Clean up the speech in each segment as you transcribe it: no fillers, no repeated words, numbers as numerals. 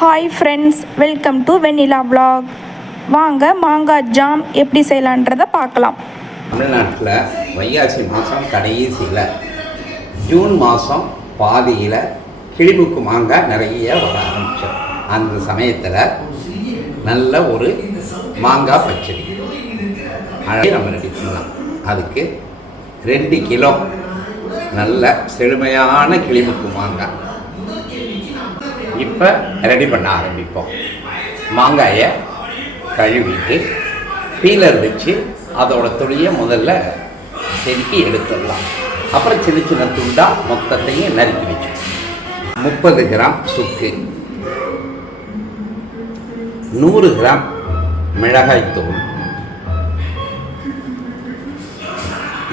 Hi friends, welcome to Vennila vlog. வாங்க மாங்காய் jam எப்படி செய்யலான்றதை பார்க்கலாம். தமிழ்நாட்டில் வைகாசி மாதம் கடைசியில் ஜூன் மாதம் பாதியில் கிளிமுக்கு மாங்காய் நிறைய வர ஆரம்பித்தோம். அந்த சமயத்தில் நல்ல ஒரு மாங்காய் பச்சடி அழகாக நம்ம ரெடி பண்ணலாம். அதுக்கு 2 கிலோ நல்ல செழுமையான கிளிமுக்கு மாங்காய் இப்போ ரெடி பண்ண ஆரம்பிப்போம். மாங்காயை கழுவிட்டு பீலர் வச்சு அதோட துளியை முதல்ல செதுக்கி எடுத்துடலாம். அப்புறம் சின்ன சின்ன துண்டாக மொத்தத்தையும் நறுக்கி வச்சு 30 கிராம் சுக்கு, 100 கிராம் மிளகாய்த்தூள்,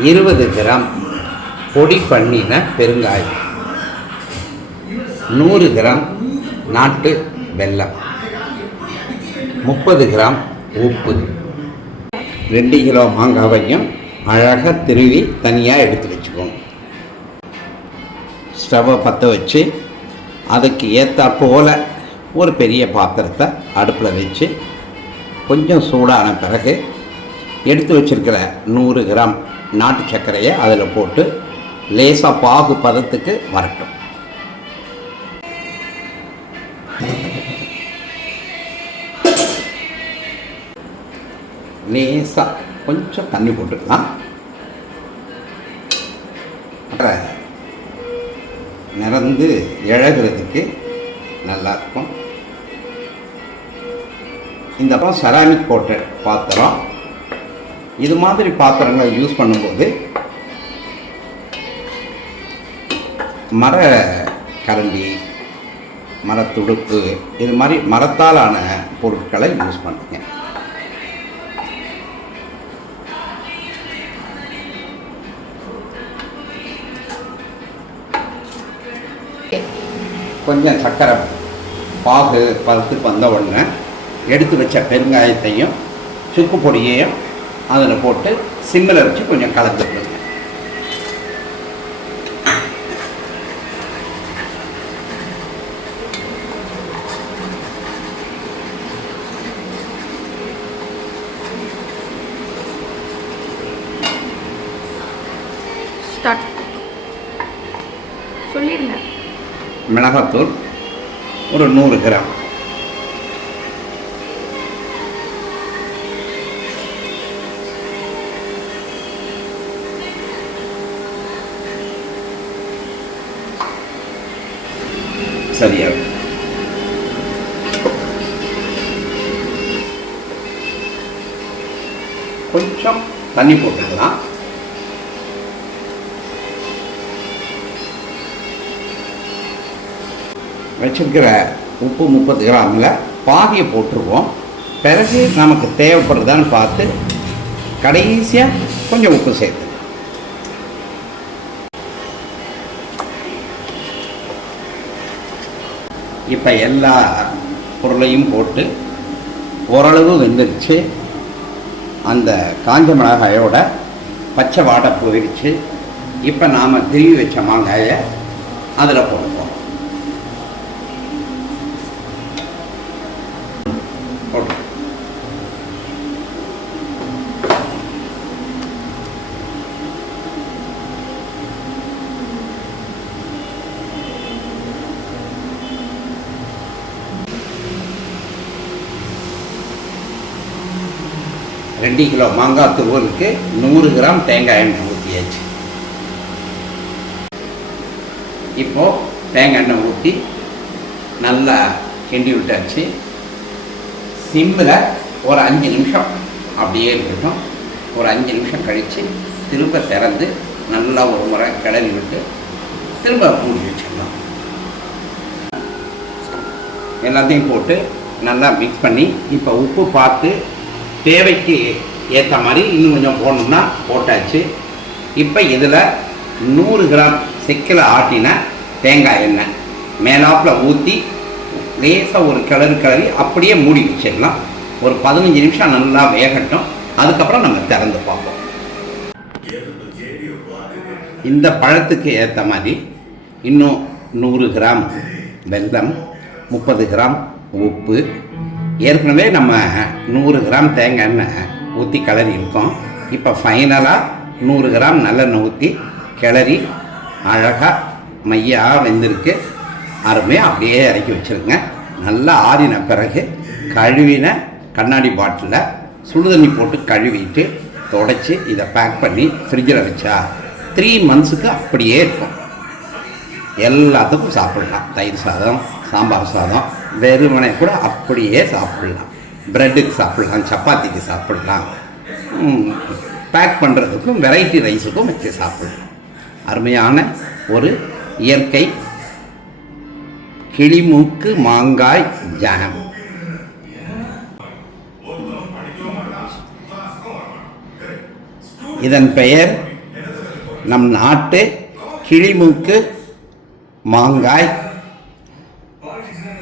20 கிராம் பொடி பண்ணின பெருங்காயம், 100 கிராம் நாட்டு வெல்லம், 30 கிராம் உப்பு. 2 கிலோ மாங்காவையும் அழகாக திருவி தனியாக எடுத்து வச்சுக்கோங்க. ஸ்டவ்வை பற்ற வச்சு அதுக்கு ஏற்றா போல் ஒரு பெரிய பாத்திரத்தை அடுப்பில் வச்சு கொஞ்சம் சூடான பிறகு எடுத்து வச்சுருக்கிற 100 கிராம் நாட்டு சர்க்கரையை அதில் போட்டு லேசாக பாகு பதத்துக்கு வரட்டும். லேசாக கொஞ்சம் தண்ணி போட்டுக்கலாம். நிறந்து இழகிறதுக்கு நல்லாயிருக்கும். இந்த பக்கம் செராமிக் போட்ட பாத்திரம், இது மாதிரி பாத்திரங்களை யூஸ் பண்ணும்போது மர கரண்டி, மரத்துடுப்பு, இது மாதிரி மரத்தாலான பொருட்களை யூஸ் பண்ணுங்க. கொஞ்சம் சர்க்கரை பாகு பதத்துக்கு வந்த உடனே எடுத்து வச்ச பெருங்காயத்தையும் சுக்கு பொடியையும் அதில் போட்டு சிம்மில் வச்சு கொஞ்சம் கலந்துக்கணும். சொல்லிடுங்க. மிளகாத்தூள் ஒரு 100 கிராம், சரியா கொஞ்சம் தண்ணி போட்டுக்கலாம். வச்சுருக்கிற உப்பு 30 கிராமில் பாதியை போட்டுருவோம். பிறகு நமக்கு தேவைப்படுறதான்னு பார்த்து கடைசியாக கொஞ்சம் உப்பு சேர்த்து இப்போ எல்லா பொருளையும் போட்டு ஓரளவு வெந்துருச்சு. அந்த காஞ்ச மிளகாயோட பச்சை வாடை போயிடுச்சு. இப்போ நாம் திருவி வச்ச மாங்காயை அதில் போடுவோம். ரெண்டு கிலோ மாங்காய் துருவலுக்கு 100 கிராம் தேங்காய் எண்ணெய் ஊற்றியாச்சு. இப்போது தேங்காய் எண்ணெய் ஊற்றி நல்லா கிண்டி விட்டாச்சு. சிம்மில் ஒரு 5 நிமிஷம் அப்படியே இருக்கட்டும். ஒரு 5 நிமிஷம் கழித்து திரும்ப திறந்து நல்லா ஒரு முறை கிளறி விட்டு திரும்ப மூடி வச்சிடலாம். எல்லாத்தையும் போட்டு நல்லா மிக்ஸ் பண்ணி இப்போ உப்பு பார்த்து தேவைக்கு ஏற்ற மாதிரி இன்னும் கொஞ்சம் போடணும்னா போட்டாச்சு. இப்போ இதில் 100 கிராம் செக்கில் ஆட்டின தேங்காய் எண்ணெய் மேலாப்பில் ஊற்றி லேசாக ஒரு கிளறி அப்படியே மூடி வச்சிடலாம். ஒரு 15 நிமிஷம் நல்லா வேகட்டும். அதுக்கப்புறம் நம்ம திறந்து பார்ப்போம். இந்த பழத்துக்கு ஏற்ற மாதிரி இன்னும் 100 கிராம் வெல்லம், 30 கிராம் உப்பு, ஏற்கனவே நம்ம 100 கிராம் தேங்காய் எண்ணெய் ஊற்றி கிளறி இருக்கோம். இப்போ ஃபைனலாக 100 கிராம் நல்லெண்ணெய் ஊற்றி கிளறி அழகாக மையாக வெந்திருக்கு. அருமையாக அப்படியே இறக்கி வச்சுருங்க. நல்லா ஆறின பிறகு கழுவின கண்ணாடி பாட்டிலில் சுடுதண்ணி போட்டு கழுவிட்டு தொடச்சி இதை பேக் பண்ணி ஃப்ரிட்ஜில் வச்சா 3 மந்த்ஸுக்கு அப்படியே இருக்கும். எல்லாத்துக்கும் சாப்பிடலாம். தயிர் சாதம், சாம்பார் சாதம், வெறுமனை கூட அப்படியே சாப்பிடலாம். ப்ரெட்டுக்கு சாப்பிடலாம், சப்பாத்திக்கு சாப்பிடலாம், பேக் பண்ணுறதுக்கும் வெரைட்டி ரைஸுக்கும் வச்சு சாப்பிடலாம். அருமையான ஒரு இயற்கை கிளிமூக்கு மாங்காய் ஜாம். இதன் பெயர் நம் நாட்டு கிளிமூக்கு மாங்காய்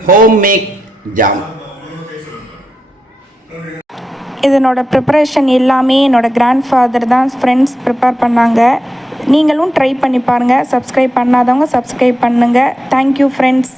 ஹோம்மேட் ஜாம். இதனோட ப்ரிப்பரேஷன் எல்லாமே என்னோடய கிராண்ட் ஃபாதர் தான் ஃப்ரெண்ட்ஸ் ப்ரிப்பேர் பண்ணாங்க. நீங்களும் ட்ரை பண்ணி பாருங்கள். சப்ஸ்கிரைப் பண்ணாதவங்க சப்ஸ்கிரைப் பண்ணுங்கள். Thank you friends.